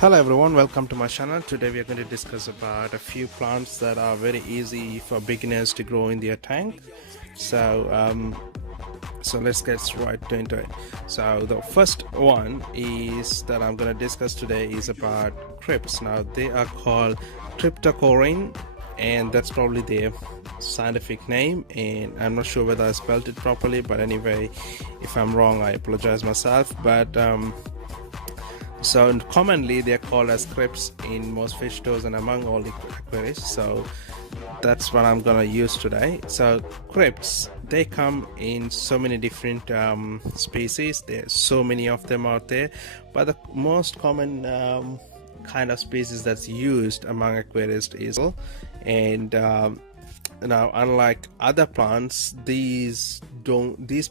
Hello everyone, welcome to my channel. Today we are going to discuss about a few plants that are very easy for beginners to grow in their tank. So let's get right into it. So the first one is that I'm going to discuss today is about crypts. Now they are called cryptocorin, and that's probably their scientific name, and I'm not sure whether I spelled it properly, but anyway, if I'm wrong I apologize myself. So commonly they're called as crypts in most fish stores and among all the aquariums. So that's what I'm gonna use today. So crypts, they come in so many different species. There's so many of them out there, but the most common kind of species that's used among aquarists is and now unlike other plants, these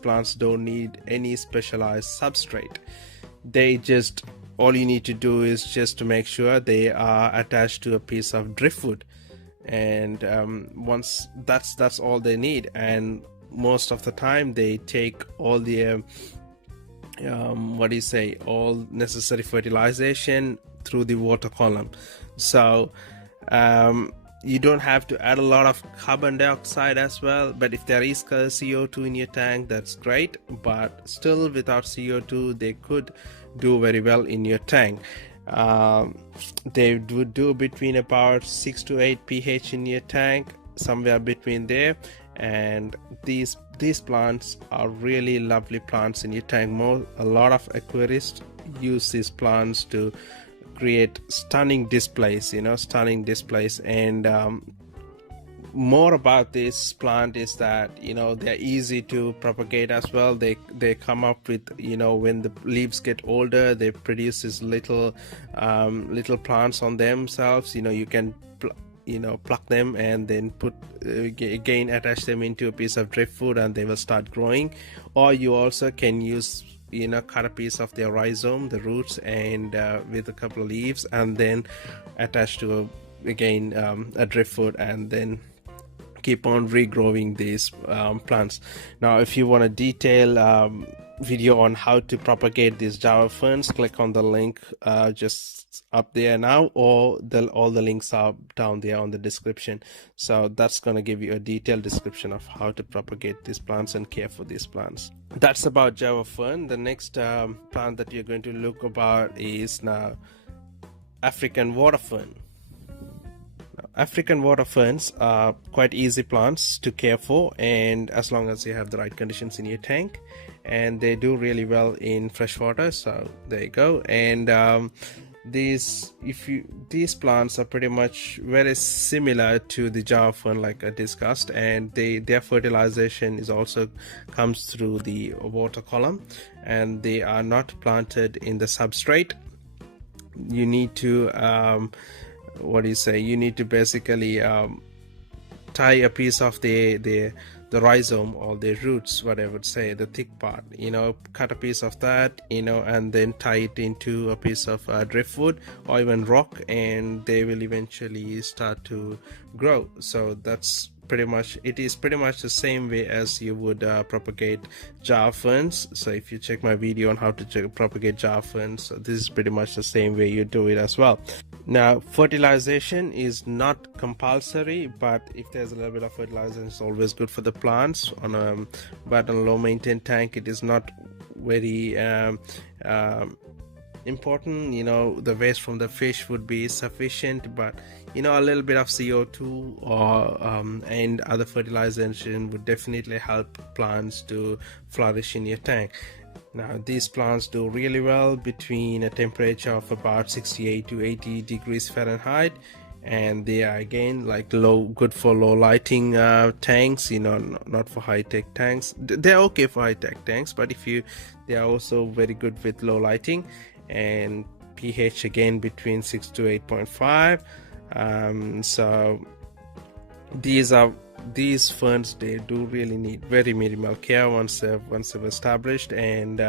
plants don't need any specialized substrate. They just, all you need to do is just to make sure they are attached to a piece of driftwood, and once that's all they need. And most of the time they take all the all necessary fertilization through the water column. So you don't have to add a lot of carbon dioxide as well, but if there is CO2 in your tank, that's great. But still, without CO2 they could do very well in your tank. They would do between about 6 to 8 pH in your tank, somewhere between there. And these plants are really lovely plants in your tank. A lot of aquarists use these plants to create stunning displays, and more about this plant is that they're easy to propagate as well. They come up with, when the leaves get older, they produce these little plants on themselves. You can pluck them and then put again attach them into a piece of driftwood and they will start growing. Or you also can use, cut a piece of their rhizome, the roots, and with a couple of leaves, and then attach to a driftwood, and then keep on regrowing these plants. Now if you want a detailed video on how to propagate these Java ferns, click on the link just up there now, or all the links are down there on the description. So that's going to give you a detailed description of how to propagate these plants and care for these plants. That's about Java fern. The next plant that you're going to look about is now African water fern. African water ferns are quite easy plants to care for, and as long as you have the right conditions in your tank, and they do really well in fresh water. So there you go. And these plants are pretty much very similar to the Java fern, like I discussed, and their fertilization is also comes through the water column, and they are not planted in the substrate. You need to you need to basically tie a piece of the rhizome or the roots, what I would say, the thick part, cut a piece of that, and then tie it into a piece of driftwood or even rock, and they will eventually start to grow. So that's pretty much the same way as you would propagate Java ferns. So if you check my video on how to propagate Java ferns, so this is pretty much the same way you do it as well. Now fertilization is not compulsory, but if there's a little bit of fertilization, it's always good for the plants. But on a low maintained tank it is not very important. The waste from the fish would be sufficient, but a little bit of CO2 or and other fertilization would definitely help plants to flourish in your tank. Now these plants do really well between a temperature of about 68 to 80 degrees Fahrenheit, and they are again like good for low lighting tanks, not for high-tech tanks. They're okay for high-tech tanks, but they are also very good with low lighting. And pH again between 6 to 8.5. So these ferns, they do really need very minimal care once they've established, and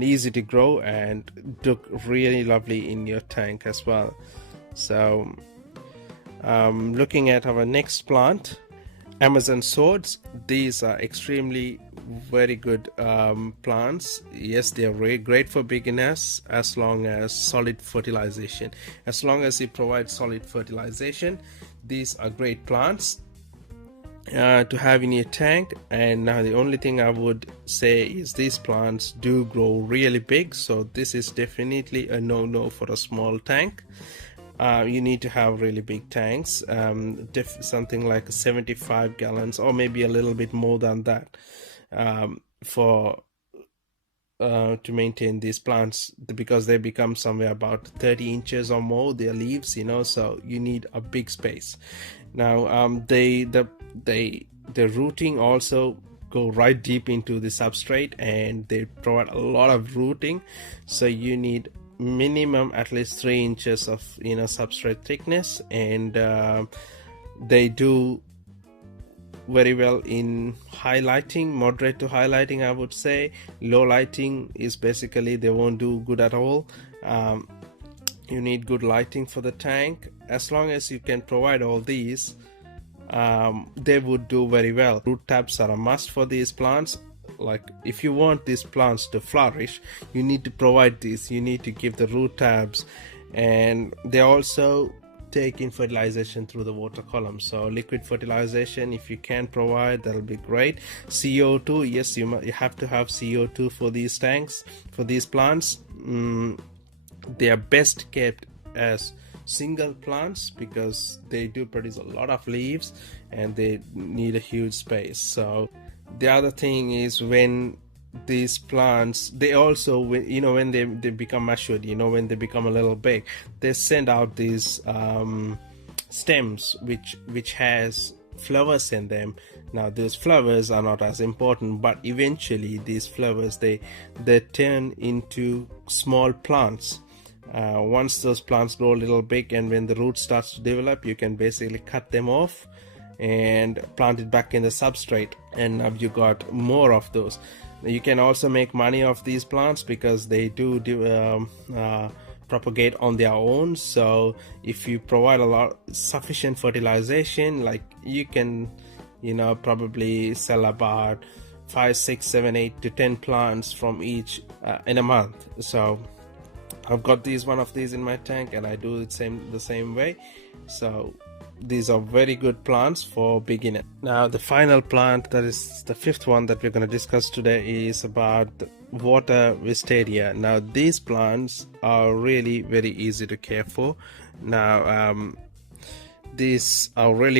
easy to grow and look really lovely in your tank as well. So looking at our next plant, Amazon swords. These are extremely very good plants. Yes, they are great for beginners as long as solid fertilization. As long as you provide solid fertilization, these are great plants to have in your tank. And now the only thing I would say is these plants do grow really big, so this is definitely a no-no for a small tank. You need to have really big tanks, something like 75 gallons or maybe a little bit more than that, for to maintain these plants, because they become somewhere about 30 inches or more, their leaves, so you need a big space. Now the rooting also go right deep into the substrate, and they provide a lot of rooting, so you need minimum at least 3 inches of substrate thickness. And they do very well in high lighting, moderate to high lighting, I would say. Low lighting is basically they won't do good at all. You need good lighting for the tank. As long as you can provide all these, they would do very well. Root tabs are a must for these plants. Like, if you want these plants to flourish, you need to provide these. You need to give the root tabs, and they also take in fertilization through the water column. So liquid fertilization, if you can provide, that'll be great. CO2, yes, you have to have CO2 for these tanks, for these plants. They are best kept as single plants because they do produce a lot of leaves and they need a huge space. So the other thing is, when these plants, they also, when they become matured, when they become a little big, they send out these stems which has flowers in them. Now those flowers are not as important, but eventually these flowers they turn into small plants. Once those plants grow a little big, and when the root starts to develop, you can basically cut them off and plant it back in the substrate, and now you got more of those. You can also make money off these plants because they do propagate on their own. So if you provide sufficient fertilization, like you can probably sell about 5, 6, 7, 8 to 10 plants from each in a month. So I've got one of these in my tank, and I do it the same way. So these are very good plants for beginners. Now the final plant, that is the fifth one that we're going to discuss today, is about water wisteria. Now these plants are really very easy to care for. Now these are really